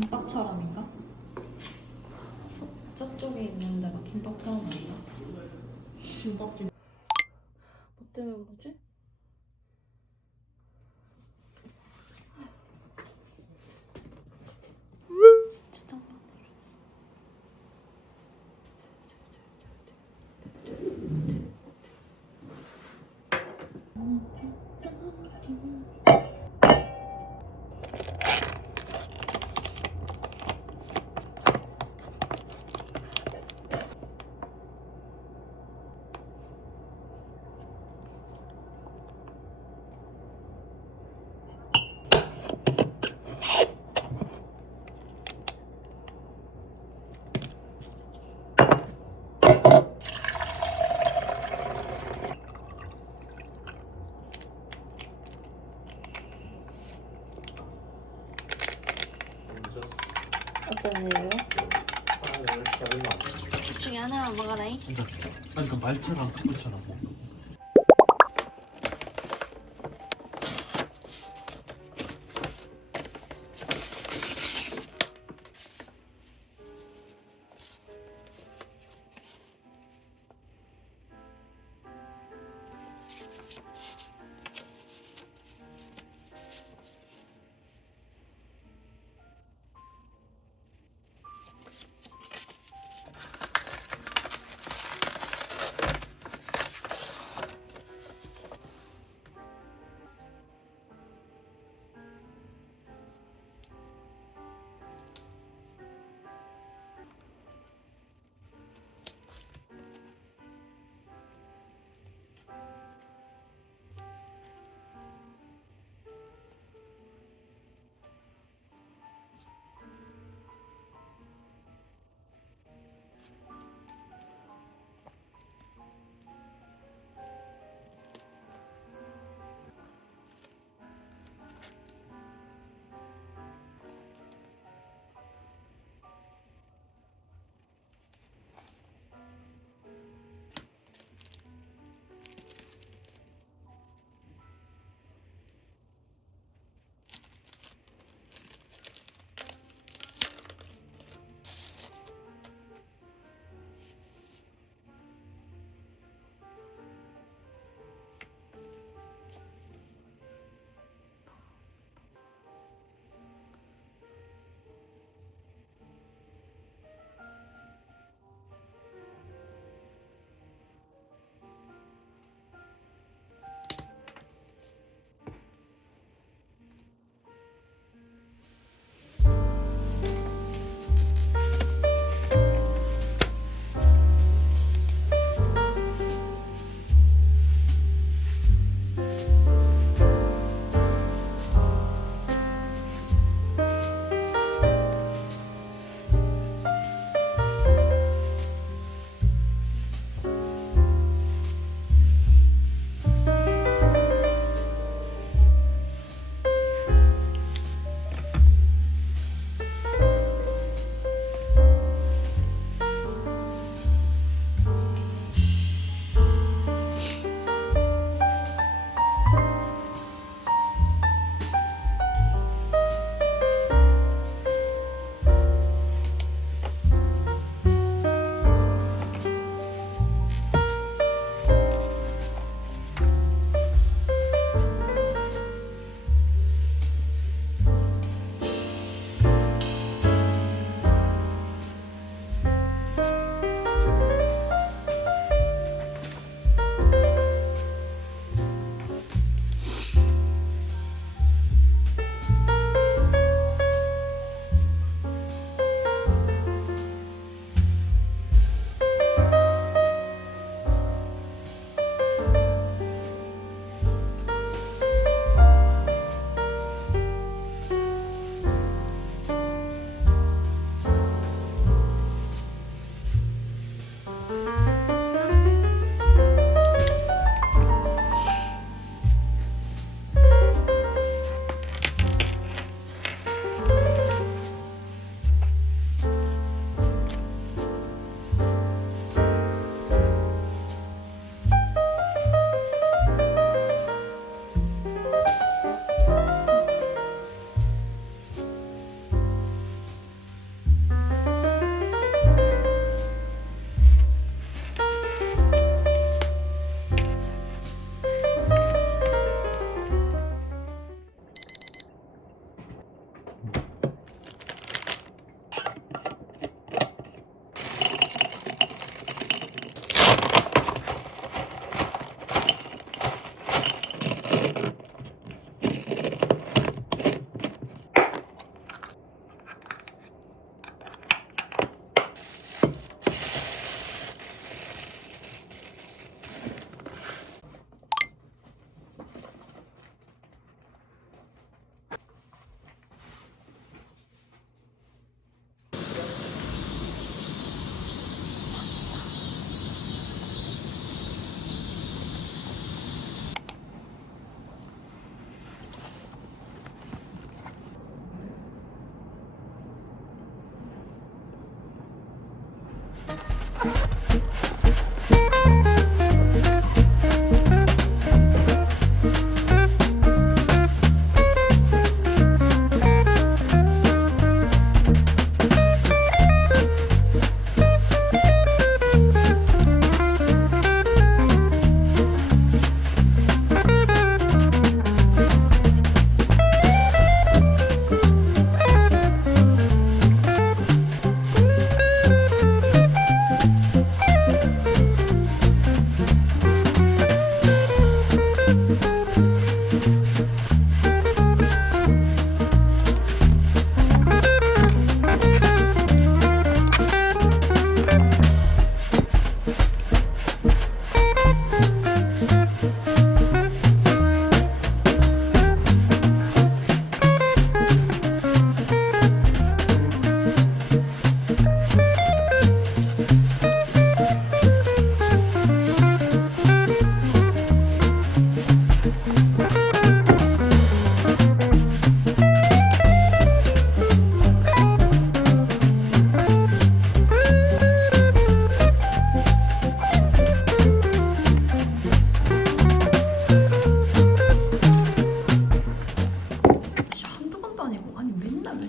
김밥처럼인가? 저쪽에 있는 데가 김밥처럼 아닌가? 김밥집. 뭐 때문에 그러지? 어쩐 일이요? 둘 중에 하나만 먹어라잉. 아니 그 말차랑 카푸치노.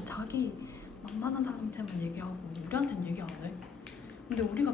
맨날 자기 만만한 사람한테만 얘기하고 우리한테는 얘기 안 해. 근데 우리가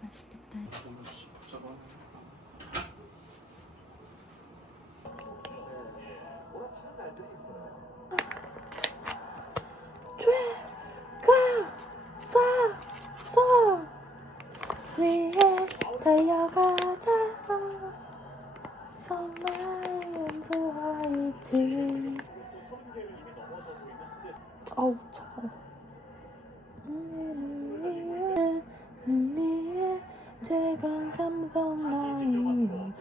맛있겠다. 서 위에 달려가자. 선마이 원수 화이트. 어우 차가워. 위에 제강 삼성 라이온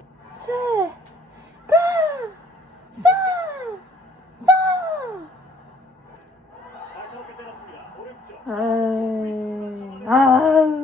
아우.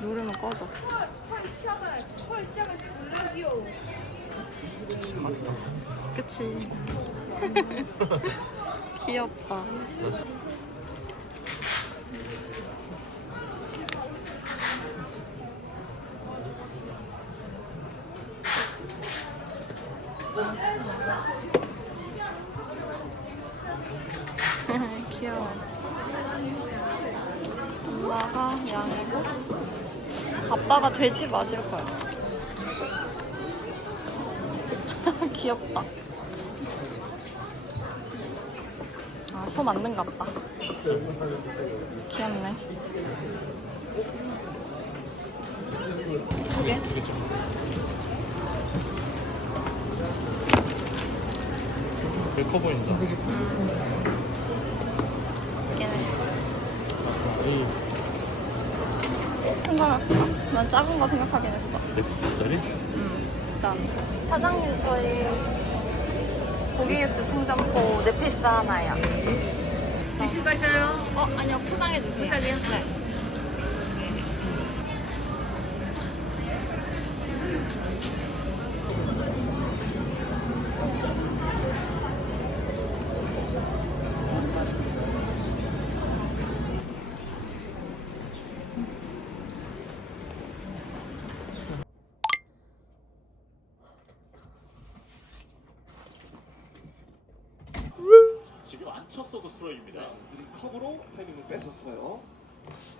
노래는 꺼져. 그치. 귀엽다. 귀여워. 엄마가 양이고 아빠가 돼지 맞을 거야. 귀엽다. 아, 소 맞는가 보다. 귀엽네. 두 개? 왜 커 보인다. 이 큰 걸 할까? 난 작은 거 생각하긴 했어. 넷피스짜리? 일단 사장님 저희 고기 육즙 생점포 4피스 하나요. 드시고 가셔요. 아니요, 포장해 주세요. 포장이요? 네. 지금 안 쳤어도 스트라이크입니다. 컵으로 타이밍을 뺏었어요.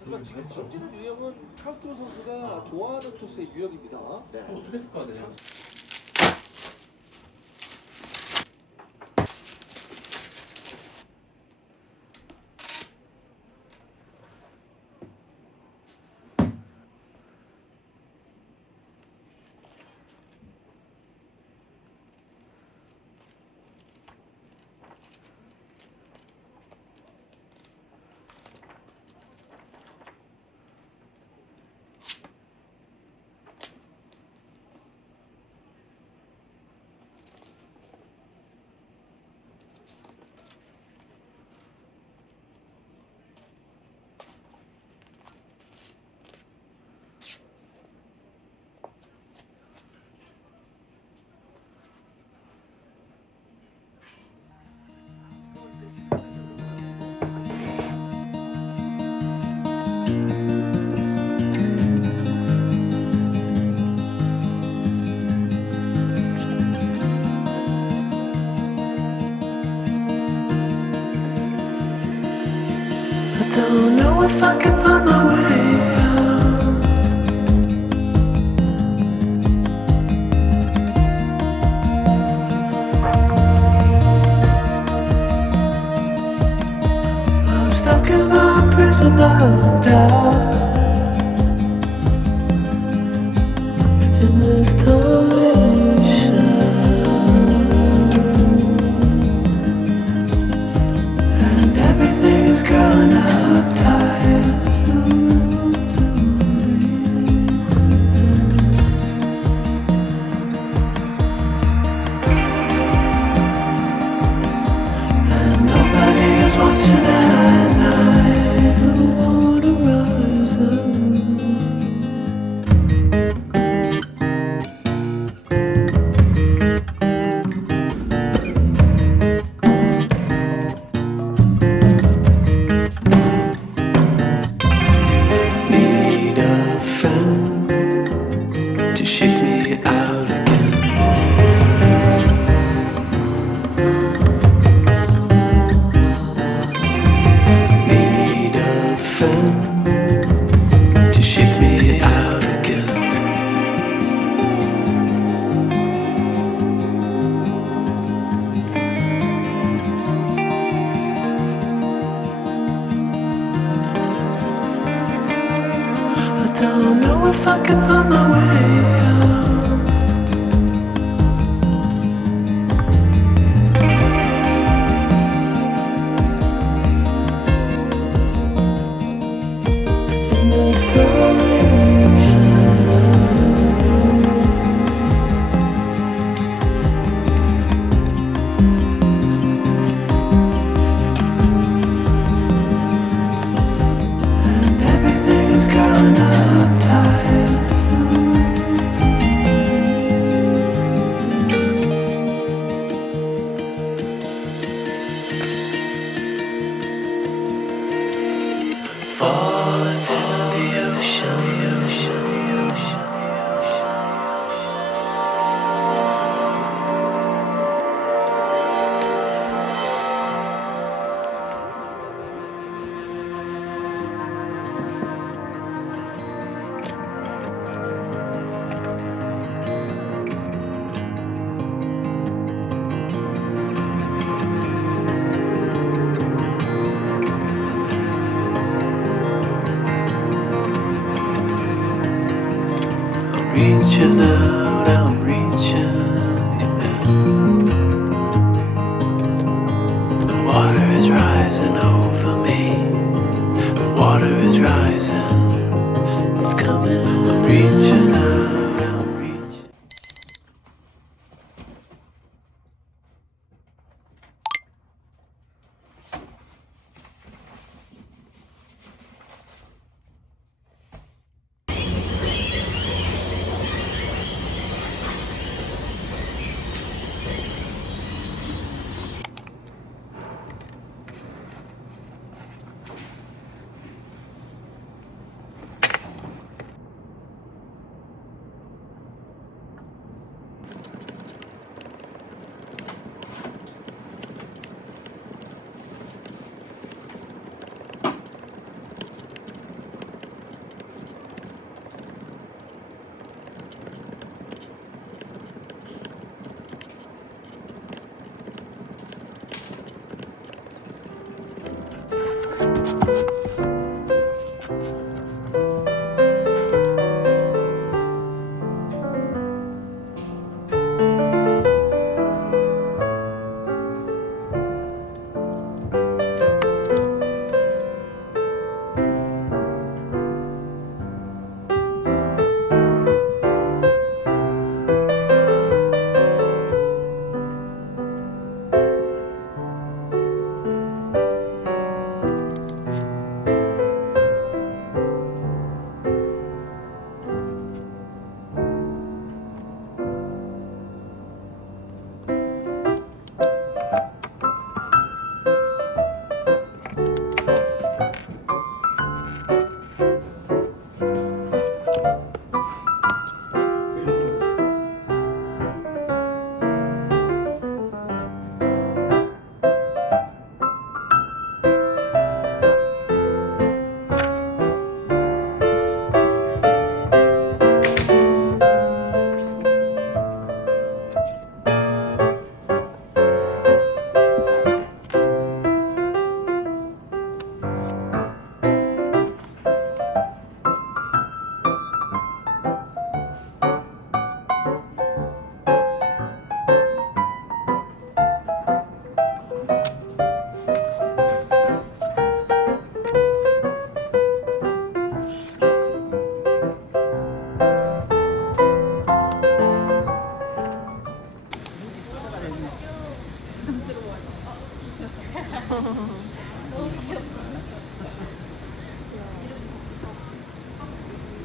하지만 지금 던지는 유형은 카스트로 선수가 좋아하는 투수의 유형입니다. 어떻게 될까? 네. Don't know if I can find my way out. I'm stuck in a prison of doubt. In this torsion, and everything is growing up tight. There's no room to breathe. And nobody is watching at night. I wanna rise up. Need a friend to shake me out again. Need a friend to shake me out again. I don't know if I can find my way out. In this tiny and everything is growing up tight. There's no room to breathe. Fall into the ocean. I'm reaching out, I'm reaching out. The water is rising over me. The water is rising. It's coming. I'm reaching out, I'm reaching.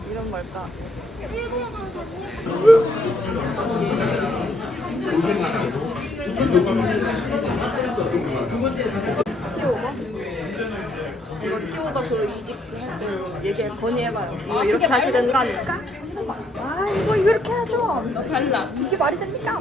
이런 말까? 티오버? 이거 티오더 그 이직 할 때 얘기 건의해봐요. 이거 이렇게 하셔야 되는 거 아닙니까? 아 이거 이렇게 하죠. 달라. 이게 말이 됩니까?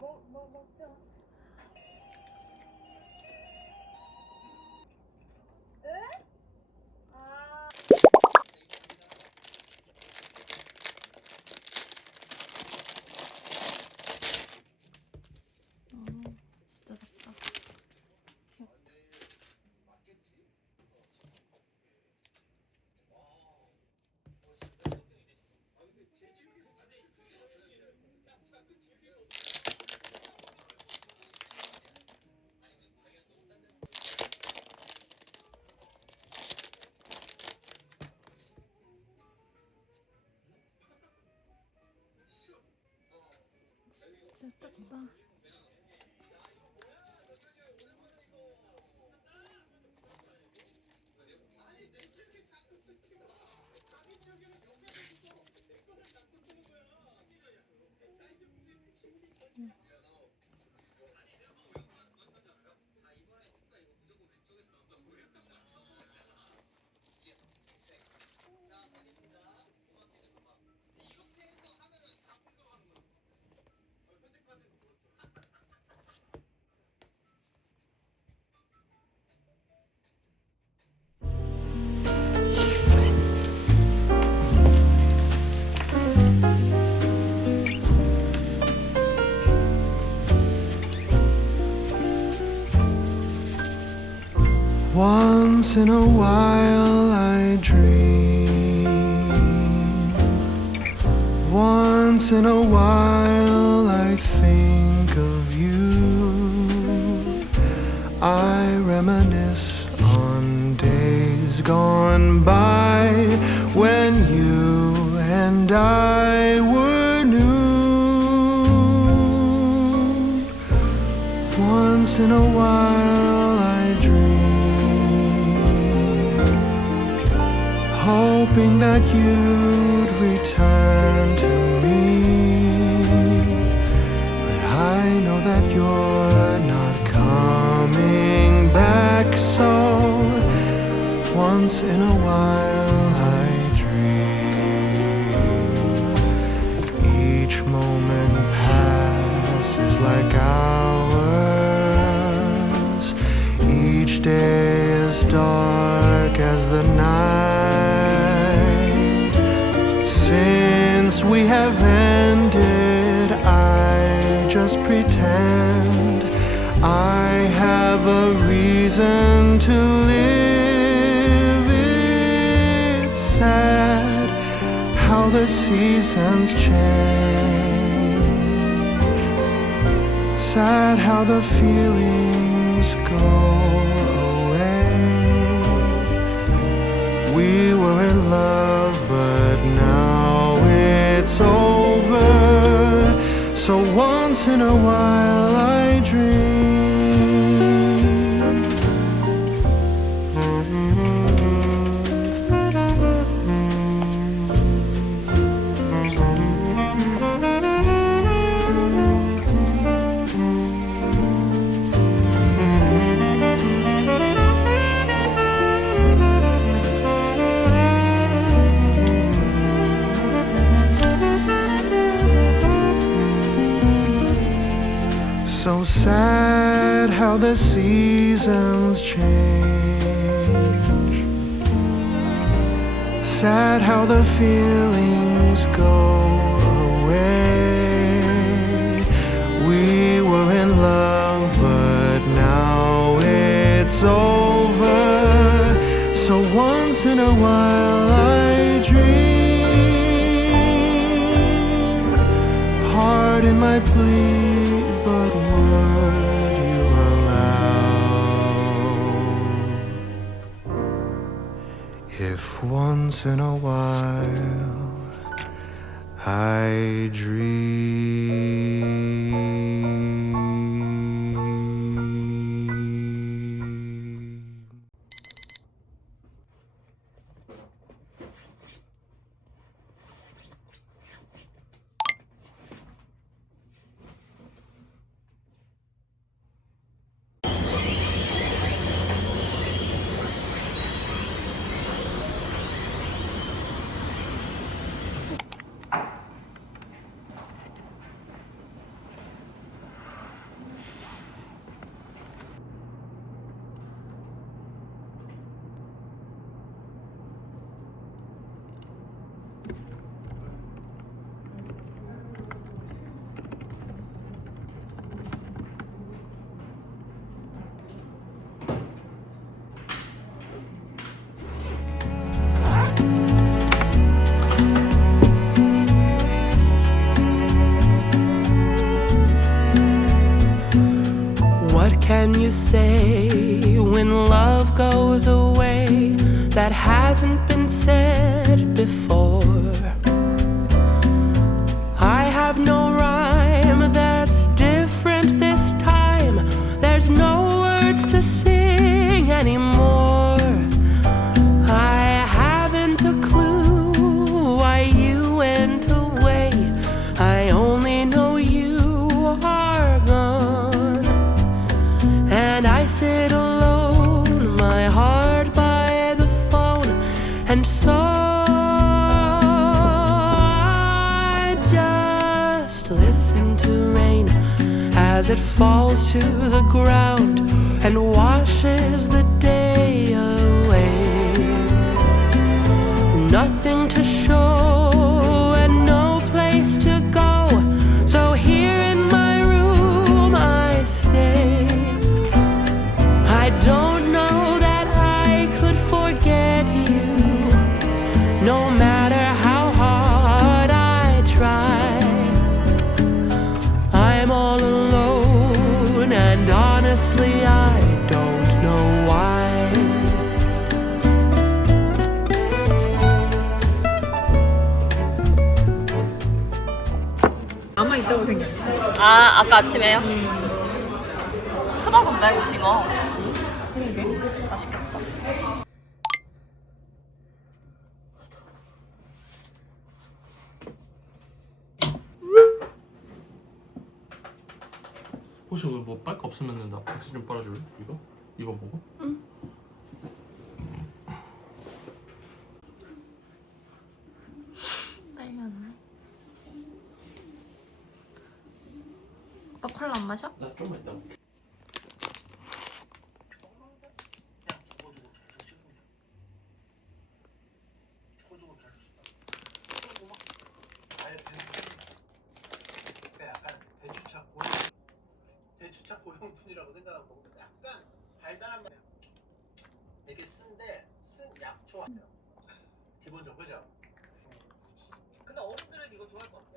먹자. 진짜 작다. 진짜 작다. Once in a while I dream. Once in a while I think of you. I reminisce on days gone by when you and I were new. Once in a while I dream, hoping that you'd return to me. But I know that you're not coming back, so once in a while I dream. Each moment passes like hours. Each day is dark as the night. Since we have ended, I just pretend I have a reason to live. It's sad how the seasons change. Sad how the feelings go away. We were in love, but now it's over. So once in a while I dream. So sad how the seasons change. Sad how the feelings go away. We were in love, but now it's over. So once in a while I dream. Pardon my plea, but would you allow if once in a while I dream? can you say when love goes away that hasn't been said before? I have no rhyme that's different this time. There's no words to sing anymore. I haven't a clue why you went away. I only know you are gone. And I sit alone, my heart by the phone, and so I just listen to rain as it falls to the ground and washes the day away. Nothing to show and no place to go, so here in my room I stay. I don't know that I could forget you, no matter how hard I try. I'm all alone, and honestly I don't know why. 아마 있다고 생각해. 아, 아까 아침에요? 크다 본데, 오징어. 그러게. 맛있겠다. 혹시 오늘 뭐 빨 거 없으면 나 같이 좀 빨아줄래? 이거? 이거 먹어? 응. 빨렸네. 오빠 콜라 안 마셔? 나 좀만 이따 먹게. 약간 대추차 고형분이라고 생각하고 약간 달달한 맛. 되게 쓴데 쓴 약초 같아요. 기본적으로 그죠? 근데 어른들은 이거 좋아할 것 같아.